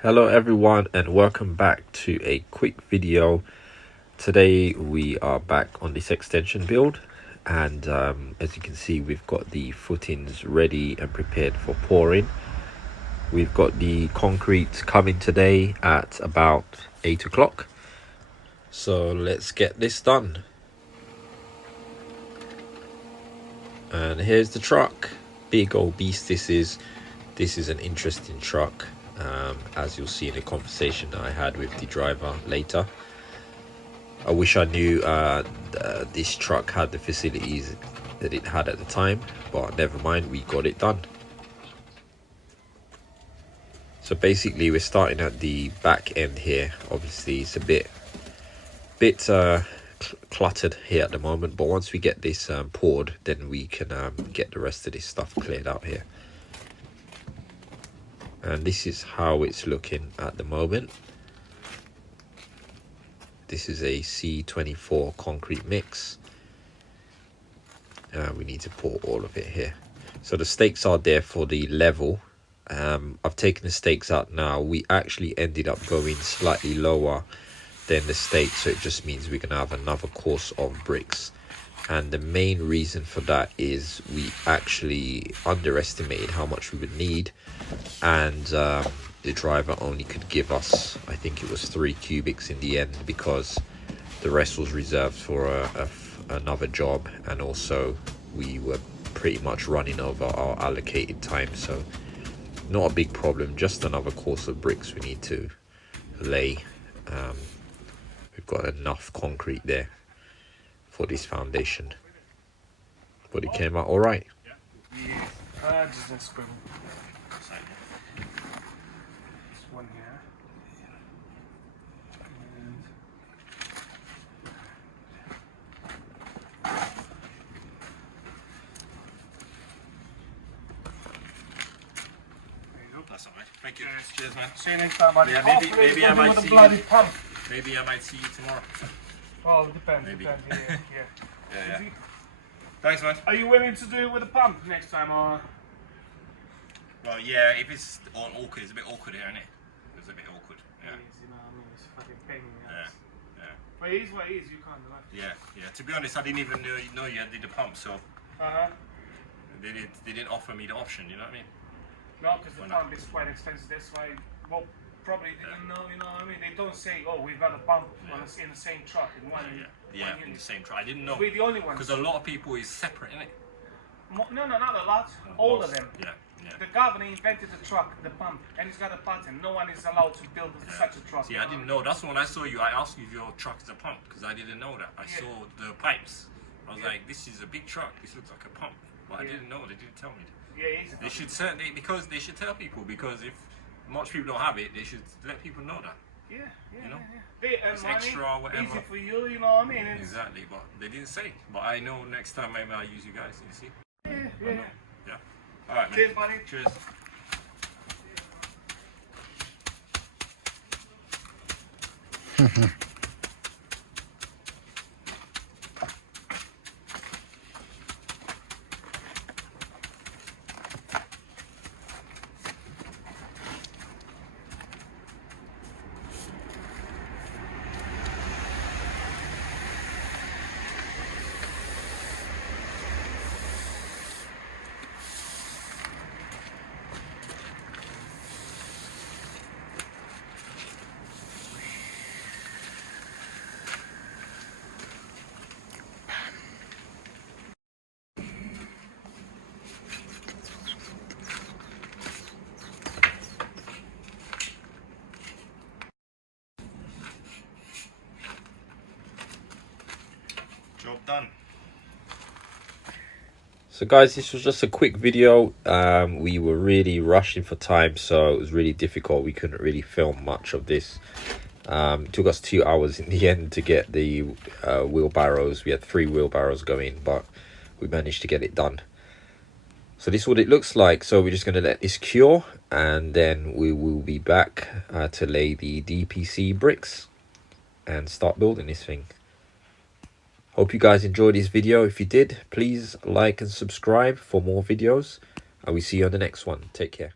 Hello everyone and welcome back to a quick video. Today we are back on this extension build and as you can see we've got the footings ready and prepared for pouring. We've got the concrete coming today at about 8 o'clock. So let's get this done. And here's the truck. Big old beast this is. This is an interesting truck. As you'll see in the conversation that I had with the driver later. I wish I knew this truck had the facilities that it had at the time, but never mind, we got it done. So basically we're starting at the back end here. Obviously it's a bit cluttered here at the moment, but once we get this poured, then we can get the rest of this stuff cleared out here. And this is how it's looking at the moment. This is a C24 concrete mix. We need to pour all of it here. So the stakes are there for the level. I've taken the stakes out now. We actually ended up going slightly lower than the stakes, so it just means we're gonna have another course of bricks. And the main reason for that is we actually underestimated how much we would need, and the driver only could give us, I think it was 3 cubics in the end, because the rest was reserved for another job, and also we were pretty much running over our allocated time. So not a big problem, just another course of bricks we need to lay. We've got enough concrete there for this foundation, but it came out all right. Just a scribble. This one here. And there you go. That's alright. Thank you. Cheers. Cheers, man. See you next time, buddy. Yeah, Hopefully maybe it's I gonna be might with see a bloody pump. Maybe I might see you tomorrow. Well, it depends. Maybe. Depends. Yeah. Yeah. Is it- Thanks, man. Are you willing to do it with a pump next time, or? Well, yeah, if it's all awkward, it's a bit awkward here, isn't it? It's a bit awkward. Yeah. It is, you know what I mean? It's a fucking pain in the Yeah. ass. Yeah. But it is what it is. You can't do that. Yeah. To be honest, I didn't even know you did the pump, so they didn't offer me the option. You know what I mean? No, because the Why not? pump is quite expensive. That's why. Well, probably didn't know. You know what I mean? They don't say, "Oh, we've got a pump in the same truck in one." Yeah, one in the unit. same try. I didn't know We're the only ones. because a lot of people is separate, isn't it? No, not a lot. All of them. Yeah. The governor invented the truck, the pump, and it's got a patent. No one is allowed to build such a truck. See, I didn't know. That's when I saw you. I asked you if your truck is a pump because I didn't know that. I saw the pipes. I was like, this is a big truck. This looks like a pump. But I didn't know. They didn't tell me. Yeah, it's They should certainly, because they should tell people, because if much people don't have it, they should let people know that. Yeah, You know? They earn It's money, extra or whatever. easy for you, you know what I mean? Exactly, but they didn't say. But I know next time maybe I'll use you guys, you see? Yeah. Yeah. Alright, man. Cheers, buddy. Cheers. Job done. So guys, this was just a quick video. We were really rushing for time, so it was really difficult. We couldn't really film much of this. It took us 2 hours in the end to get the wheelbarrows. We had 3 wheelbarrows going, but we managed to get it done. So this is what it looks like. So we're just going to let this cure, and then we will be back to lay the DPC bricks and start building this thing. Hope you guys enjoyed this video. If you did, please like and subscribe for more videos, and we see you on the next one. Take care.